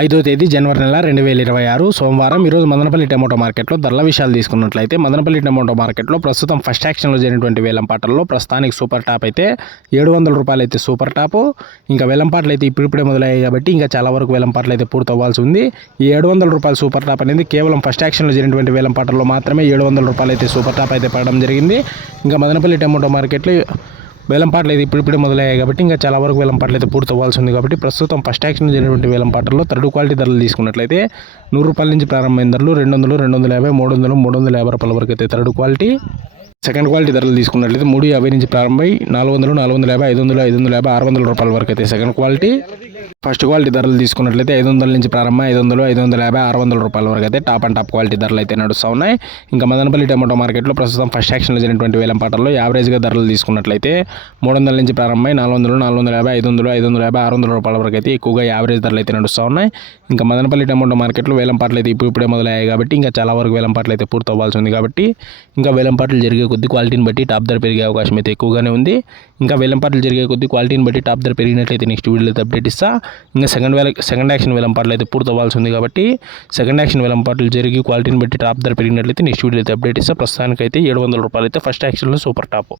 ఐదో తేదీ జనవరి నెల రెండు వేల ఇరవై ఆరు సోమవారం ఈరోజు మదనపల్లి టమోటో మార్కెట్లో ధరల విషయాలు తీసుకున్నట్లయితే మదనపల్లి టమోటో మార్కెట్లో ప్రస్తుతం ఫస్ట్ యాక్షన్లో జరిగినటువంటి వేలంపాటల్లో ప్రస్తుతానికి సూపర్ టాప్ అయితే ఏడు వందల రూపాయలు అయితే సూపర్ టాప్. ఇంకా వేలంపాటలు అయితే ఇప్పుడిప్పుడే మొదలయ్యాయి కాబట్టి ఇంకా చాలా వరకు వేలంపాటలు అయితే పూర్తవ్వాల్సి ఉంది. ఈ ఏడు వందల రూపాయల సూపర్ టాప్ అనేది కేవలం ఫస్ట్ యాక్షన్లో జరిగినటువంటి వేలంపాటల్లో మాత్రమే ఏడు వందల రూపాయలు అయితే సూపర్ టాప్ అయితే పడడం జరిగింది. ఇంకా మదనపల్లి టమోటో మార్కెట్లో వేలంపాటలు అయితే ఇప్పుడిప్పుడే మొదలయ్యాయి కాబట్టి ఇంకా చాలా వరకు వేలంపాటలు అయితే పూర్తి అవ్వాల్సి ఉంది కాబట్టి ప్రస్తుతం ఫస్ట్ యాక్షన్ జరిగినటువంటి వేలంపాటల్లో థర్డ్ క్వాలిటీ ధరలు తీసుకున్నట్లయితే నూరు రూపాయల నుంచి ప్రారంభమైన ధరలు రెండు వందలు రెండు వందల యాభై మూడు వందలు మూడు వందల యాభై రూపాయల వరకు అయితే థర్డ్ క్వాలిటీ సెకండ్ క్వాలిటీ ధరలు తీసుకున్నట్లయితే మూడు యాభై నుంచి ప్రారంభమై నాలుగు వందలు నాలుగు వందల యాభై ఐదు వందలు ఐదు వందల యాభై ఆరు వందల రూపాయల వరకు అయితే సెకండ్ క్వాలిటీ ఫస్ట్ క్వాలిటీ ధరలు తీసుకున్నట్లయితే ఐదు వందల నుంచి ప్రారంభం ఐదు వందలు ఐదు వందల యాభై ఆరు వందల రూపాయల వరకు అయితే టాప్ అండ్ టాప్ క్వాలిటీ ధరలు అయితే నడుస్తూ ఉన్నాయి. ఇంకా మదనపల్లి టమాటో మార్కెట్లో ప్రస్తుతం ఫస్ట్ యాక్షన్లో జరిగినటువంటి వేలం పాటల్లో యావరేజ్గా ధరలు తీసుకున్నట్లయితే మూడు వందల నుంచి ప్రారంభమై నాలుగు వందలు నాలుగు వందల యాభై ఐదు వందలు ఐదు వందల యాభై ఆరు వందల రూపాయల వరకు అయితే ఎక్కువగా యావరేజ్ ధరలు అయితే నడుస్తూ ఉన్నాయి. ఇంకా మదనపల్లి టమాటో మార్కెట్లో వేలం పాటలు అయితే ఇప్పుడు ఇప్పుడే మొదలయ్యాయి కాబట్టి ఇంకా చాలా వరకు వేలం పాటలు అయితే పూర్తి అవ్వాల్సి ఉంది కాబట్టి ఇంకా వేలం పాటలు జరిగే కొద్ది క్వాలిటీని బట్టి టాప్ ధర పెరిగే అవకాశం అయితే ఎక్కువగానే ఉంది. ఇంకా వేలం పాటలు జరిగే కొద్ది క్వాలిటీని బట్టి టాప్ ధర పెరిగినట్లయితే నెక్స్ట్ వీడియోలో అయితే అప్డేట్ ఇస్తా. ఇంకా సెకండ్ వేల సెకండ్ యాక్షన్ వేలం అయితే పూర్తి అవ్వాల్సి ఉంది కాబట్టి సెకండ్ యాక్షన్ వేలం జరిగి క్వాలిటీని బట్టి టాప్ ధర పెరిగినట్లయితే నెక్స్ట్ వీడియో అయితే అప్డేట్ ఇస్తే. ప్రస్తుతానికైతే ఏడు వందల రూపాయలు అయితే ఫస్ట్ యాక్షన్లో సూపర్ టాప్